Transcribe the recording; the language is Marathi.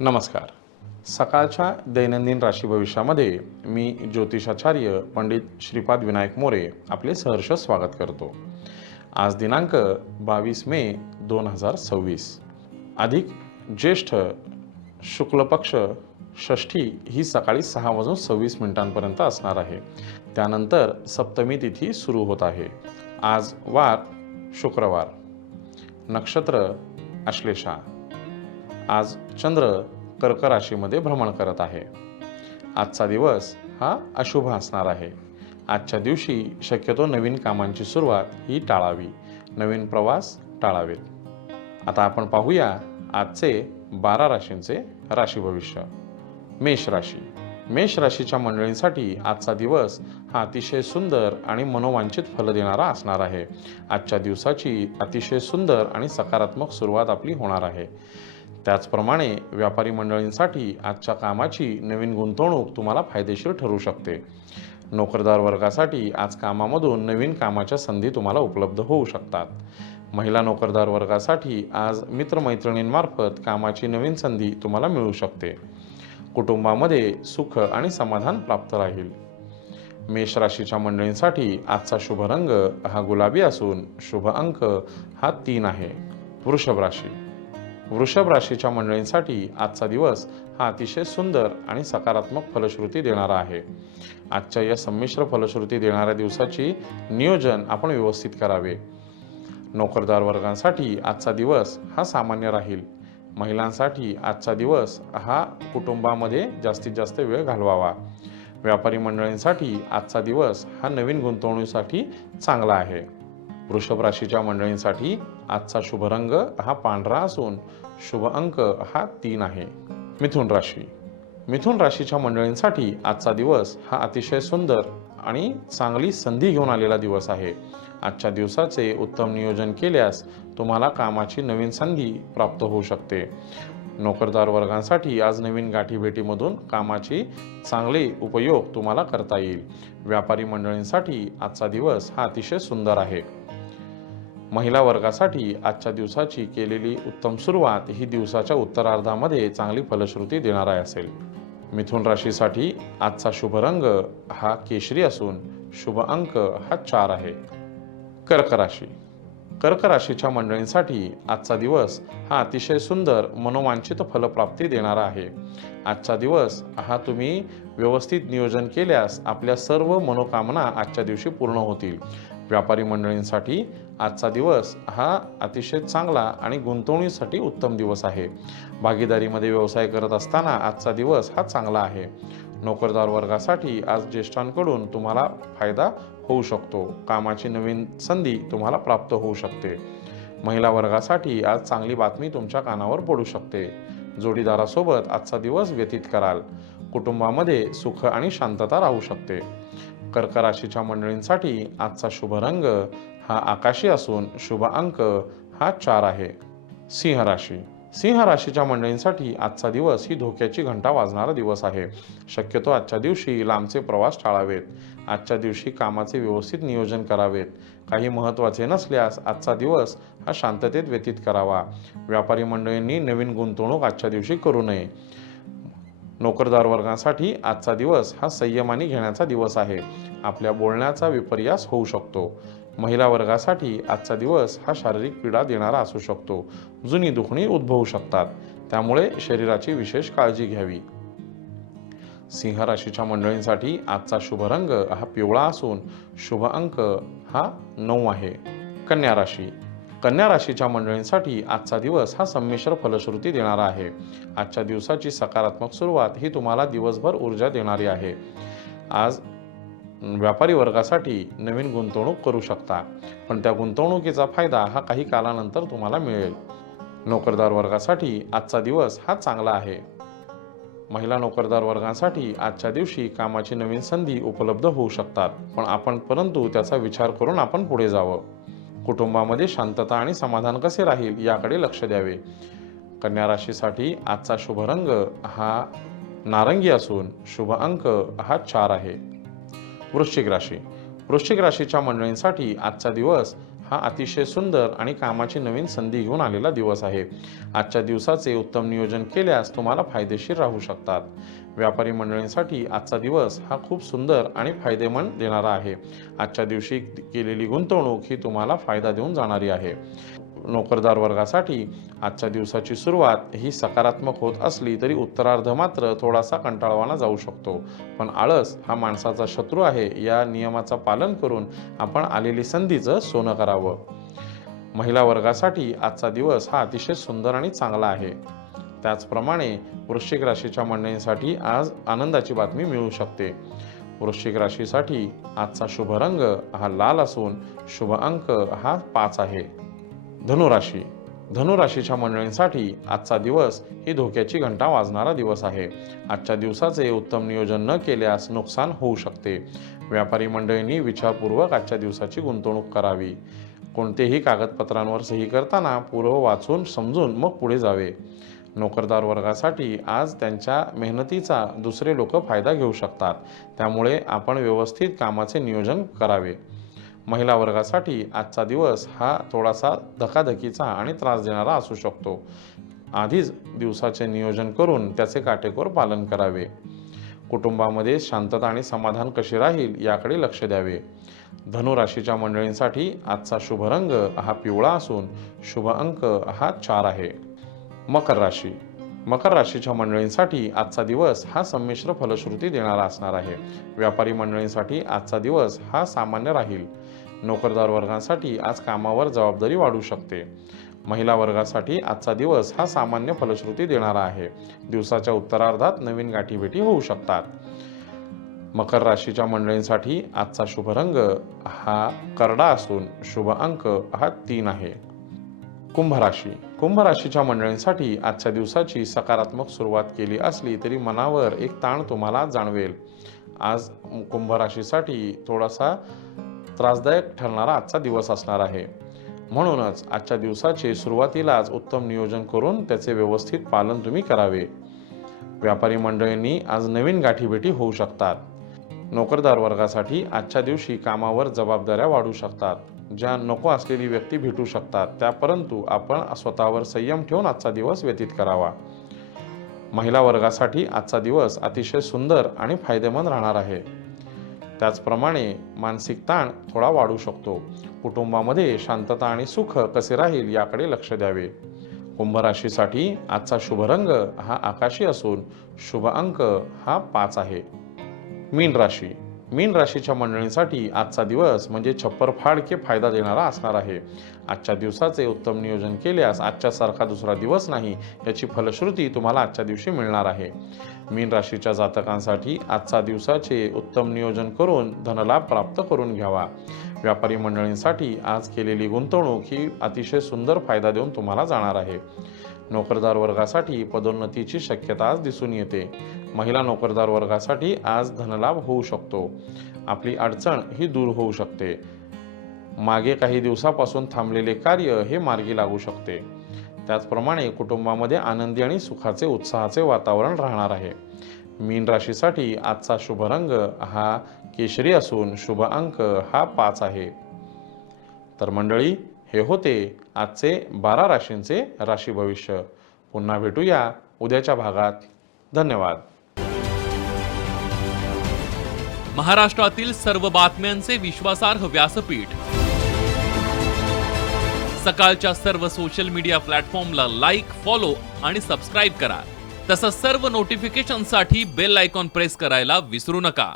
नमस्कार. सकाळच्या दैनंदिन राशी भविष्यामध्ये मी ज्योतिषाचार्य पंडित श्रीपाद विनायक मोरे आपले सहर्ष स्वागत करतो. आज दिनांक 22 मे 2026, अधिक ज्येष्ठ शुक्ल पक्ष षष्ठी ही सकाळी 6:26 असणार आहे. त्यानंतर सप्तमी तिथी सुरू होत आहे. आज वार शुक्रवार, नक्षत्र आश्लेषा. आज चंद्र कर्क राशीमध्ये भ्रमण करत आहे. आजचा दिवस हा अशुभ असणार आहे. आजच्या दिवशी शक्यतो नवीन कामांची सुरुवात ही टाळावी, नवीन प्रवास टाळावेत. आता आपण पाहूया आजचे 12 राशींचे राशी भविष्य. मेष राशी. मेष राशीच्या मंडळींसाठी आजचा दिवस हा अतिशय सुंदर आणि मनोवांछित फल देणारा असणार आहे. आजच्या दिवसाची अतिशय सुंदर आणि सकारात्मक सुरुवात आपली होणार आहे. त्याचप्रमाणे व्यापारी मंडळींसाठी आजच्या कामाची नवीन गुंतवणूक तुम्हाला फायदेशीर ठरू शकते. नोकरदार वर्गासाठी आज कामामधून नवीन कामाच्या संधी तुम्हाला उपलब्ध होऊ शकतात. महिला नोकरदार वर्गासाठी आज मित्रमैत्रिणींमार्फत कामाची नवीन संधी तुम्हाला मिळू शकते. कुटुंबामध्ये सुख आणि समाधान प्राप्त राहील. मेष राशीच्या मंडळींसाठी आजचा शुभ रंग हा गुलाबी असून शुभ अंक हा 3 आहे. वृषभ राशी. वृषभ राशीच्या मंडळींसाठी आजचा दिवस हा अतिशय सुंदर आणि सकारात्मक फलश्रुती देणारा आहे. आजच्या या संमिश्र फलश्रुती देणाऱ्या दिवसाची नियोजन आपण व्यवस्थित करावे. नोकरदार वर्गांसाठी आजचा दिवस हा सामान्य राहील. महिलांसाठी आजचा दिवस हा कुटुंबामध्ये जास्तीत जास्त वेळ घालवावा. व्यापारी मंडळींसाठी आजचा दिवस हा नवीन गुंतवणुकीसाठी चांगला आहे. वृषभ राशीच्या मंडळींसाठी आजचा शुभ रंग हा पांढरा असून शुभ अंक हा 3 आहे. मिथुन राशी. मिथुन राशीच्या मंडळींसाठी आजचा दिवस हा अतिशय सुंदर आणि चांगली संधी घेऊन आलेला दिवस आहे. आजच्या दिवसाचे उत्तम नियोजन केल्यास तुम्हाला कामाची नवीन संधी प्राप्त होऊ शकते. नोकरदार वर्गांसाठी आज नवीन गाठीभेटीमधून कामाची चांगले उपयोग तुम्हाला करता येईल. व्यापारी मंडळींसाठी आजचा दिवस हा अतिशय सुंदर आहे. महिला वर्गासाठी आजच्या दिवसाची केलेली उत्तम सुरुवात ही दिवसाच्या उत्तरार्धामध्ये चांगली फलश्रुती देणारा असेल. मिथुन राशीसाठी आजचा शुभ रंग हा केशरी असून शुभ अंक हा 4 आहे. कर्क राशी. कर्क राशीच्या मंडळींसाठी आजचा दिवस हा अतिशय सुंदर मनोवांछित फलप्राप्ती देणारा आहे. आजचा दिवस हा तुम्ही व्यवस्थित नियोजन केल्यास आपल्या सर्व मनोकामना आजच्या दिवशी पूर्ण होतील. व्यापारी मंडळींसाठी आजचा दिवस हा अतिशय चांगला आणि गुंतवणुकीसाठी उत्तम दिवस आहे. भागीदारीमध्ये व्यवसाय करत असताना आजचा दिवस हा चांगला आहे. नोकरदार वर्गासाठी आज ज्येष्ठांकडून तुम्हाला फायदा होऊ शकतो. कामाची नवीन संधी तुम्हाला प्राप्त होऊ शकते. महिला वर्गासाठी आज चांगली बातमी तुमच्या कानावर पडू शकते. जोडीदारासोबत आजचा दिवस व्यतीत कराल. कुटुंबामध्ये सुख आणि शांतता राहू शकते. कर्क राशीच्या मंडळींसाठी आजचा शुभ रंग हा आकाशी असून शुभ अंक हा 4 आहे. सिंह राशी. सिंह राशीच्या मंडळींसाठी आजचा दिवस ही धोक्याची घंटा वाजणारा दिवस आहे. शक्यतो आजच्या दिवशी लांबचे प्रवास टाळावेत. आजच्या दिवशी कामाचे व्यवस्थित नियोजन करावेत. काही महत्त्वाचे नसल्यास आजचा दिवस हा शांततेत व्यतीत करावा. व्यापारी मंडळींनी नवीन गुंतवणूक आजच्या दिवशी करू नये. नोकरदार वर्गासाठी आजचा दिवस हा संयमाने घेण्याचा दिवस आहे. आपल्या बोलण्याचा विपर्यास होऊ शकतो. महिला वर्गासाठी आजचा दिवस हा शारीरिक पीडा देणारा असू शकतो. जुनी दुखणी उद्भवू शकतात, त्यामुळे शरीराची विशेष काळजी घ्यावी. सिंह राशीच्या मंडळींसाठी आजचा शुभ रंग हा पिवळा असून शुभ अंक हा 9 आहे. कन्या राशी. कन्या राशीच्या मंडळींसाठी आजचा दिवस हा संमिश्र फलश्रुती देणारा आहे. आजच्या दिवसाची सकारात्मक सुरुवात ही तुम्हाला दिवसभर ऊर्जा देणारी आहे. आज व्यापारी वर्गासाठी नवीन गुंतवणूक करू शकता, पण त्या गुंतवणुकीचा फायदा हा काही कालानंतर तुम्हाला मिळेल. नोकरदार वर्गासाठी आजचा दिवस हा चांगला आहे. महिला नोकरदार वर्गांसाठी आजच्या दिवशी कामाची नवीन संधी उपलब्ध होऊ शकतात, परंतु त्याचा विचार करून आपण पुढे जावं. कुटुंबामध्ये शांतता आणि समाधान कसे राहील याकडे लक्ष द्यावे. कन्या राशीसाठी आजचा शुभ रंग हा नारंगी असून शुभ अंक हा 4 आहे. वृश्चिक राशी. वृश्चिक राशीच्या मंडळींसाठी आजचा दिवस हा अतिशय सुंदर आणि कामाची नवीन संधी घेऊन आलेला दिवस आहे. आजच्या दिवसाचे उत्तम नियोजन केल्यास तुम्हाला फायदेशीर राहू शकतात. व्यापारी मंडळींसाठी आजचा दिवस हा खूप सुंदर आणि फायदेमंद देणारा आहे. आजच्या दिवशी केलेली गुंतवणूक ही तुम्हाला फायदा देऊन जाणारी आहे. नोकरदार वर्गासाठी आजच्या दिवसाची सुरुवात ही सकारात्मक होत असली तरी उत्तरार्ध मात्र थोडासा कंटाळवाणा जाऊ शकतो. पण आळस हा माणसाचा शत्रू आहे. या नियमाचं पालन करून आपण आलेली संधीचं सोनं करावं. महिला वर्गासाठी आजचा दिवस हा अतिशय सुंदर आणि चांगला आहे. त्याचप्रमाणे वृश्चिक राशीच्या मंडळींसाठी आज आनंदाची बातमी मिळू शकते. वृश्चिक राशीसाठी आजचा शुभ रंग हा लाल असून शुभ अंक हा 5 आहे. धनुराशी. धनुराशीच्या मंडळींसाठी आजचा दिवस ही धोक्याची घंटा वाजणारा दिवस आहे. आजच्या दिवसाचे उत्तम नियोजन न केल्यास नुकसान होऊ शकते. व्यापारी मंडळींनी विचारपूर्वक आजच्या दिवसाची गुंतवणूक करावी. कोणतेही कागदपत्रांवर सही करताना पूर्व वाचून समजून मग पुढे जावे. नोकरदार वर्गासाठी आज त्यांच्या मेहनतीचा दुसरे लोक फायदा घेऊ शकतात. त्यामुळे आपण व्यवस्थित कामाचे नियोजन करावे. महिला वर्गासाठी आजचा दिवस हा थोडासा धकाधकीचा आणि त्रास देणारा असू शकतो. आधीच दिवसाचे नियोजन करून त्याचे काटेकोर पालन करावे. कुटुंबामध्ये शांतता आणि समाधान कसे राहील याकडे लक्ष द्यावे. धनुराशीच्या मंडळींसाठी आजचा शुभ रंग हा पिवळा असून शुभ अंक हा 4 आहे. मकर राशी. मकर राशीच्या मंडळींसाठी आजचा दिवस हा संमिश्र फलश्रुती देणारा असणार आहे. व्यापारी मंडळींसाठी आजचा दिवस हा सामान्य राहील. नोकरदार वर्गासाठी आज कामावर जबाबदारी वाढू शकते. महिला वर्गासाठी आजचा दिवस हा सामान्य फलश्रुती देणारा आहे. दिवसाच्या उत्तरार्धात नवीन गाठीभेटी होऊ शकतात. मकर राशीच्या मंडळींसाठी आजचा शुभ रंग हा करडा असून शुभ अंक हा 3 आहे. कुंभ राशी. कुंभ राशीच्या मंडळींसाठी आजच्या दिवसाची सकारात्मक सुरुवात केली असली तरी मनावर एक ताण तुम्हाला जाणवेल. आज कुंभ राशीसाठी थोडासा त्रासदायक ठरणारा आजचा दिवस असणार आहे. म्हणूनच आजच्या दिवसाचे सुरुवातीलाच उत्तम नियोजन करून त्याचे व्यवस्थित पालन तुम्ही करावे. व्यापारी मंडळींनी आज नवीन गाठीभेटी होऊ शकतात. नोकरदार वर्गासाठी आजच्या दिवशी कामावर जबाबदाऱ्या वाढू शकतात. ज्या नको असलेली व्यक्ती भेटू शकतात त्या परंतु आपण स्वतःवर संयम ठेवून आजचा दिवस व्यतीत करावा. महिला वर्गासाठी आजचा दिवस अतिशय सुंदर आणि फायदेमंद राहणार आहे. त्याचप्रमाणे मानसिक ताण थोडा वाढू शकतो. कुटुंबामध्ये शांतता आणि सुख कसे राहील याकडे लक्ष द्यावे. कुंभ राशीसाठी आजचा शुभ रंग हा आकाशी असून शुभ अंक हा 5 आहे. मीन राशी. मीन राशीच्या मंडळींसाठी आजचा दिवस म्हणजे छप्पर फाडके फायदा देणारा असणार आहे. आजच्या दिवसाचे उत्तम नियोजन केल्यास आजच्या सारखा दुसरा दिवस नाही याची फलश्रुती तुम्हाला आजच्या दिवशी मिळणार आहे. मीन राशीच्या जातकांसाठी आजच्या दिवसाचे उत्तम नियोजन करून धनलाभ प्राप्त करून घ्यावा. व्यापारी मंडळींसाठी आज केलेली गुंतवणूक ही अतिशय सुंदर फायदा देऊन तुम्हाला जाणार आहे. नोकरदार वर्गासाठी पदोन्नतीची शक्यता आज दिसून येते. महिला नोकरदार वर्गासाठी आज धनलाभ होऊ शकतो. आपली अडचण ही दूर होऊ शकते. मागे काही दिवसापासून थांबलेले कार्य हे मार्गी लागू शकते. त्याचप्रमाणे कुटुंबामध्ये आनंदी आणि सुखाचे उत्साहाचे वातावरण राहणार आहे. मीन राशीसाठी आजचा शुभ रंग हा केशरी असून शुभ अंक हा 5 आहे. तर मंडळी, हे होते आजचे 12 राशींचे राशी भविष्य. पुन्हा भेटूया उद्याच्या भागात. धन्यवाद. महाराष्ट्रातील सर्व बातम्यांचे विश्वासार्ह व्यासपीठ. सकाळच्या सर्व सोशल मीडिया प्लॅटफॉर्मला लाईक, फॉलो आणि सबस्क्राईब करा. तसंच सर्व नोटिफिकेशनसाठी बेल आयकॉन प्रेस करायला विसरू नका.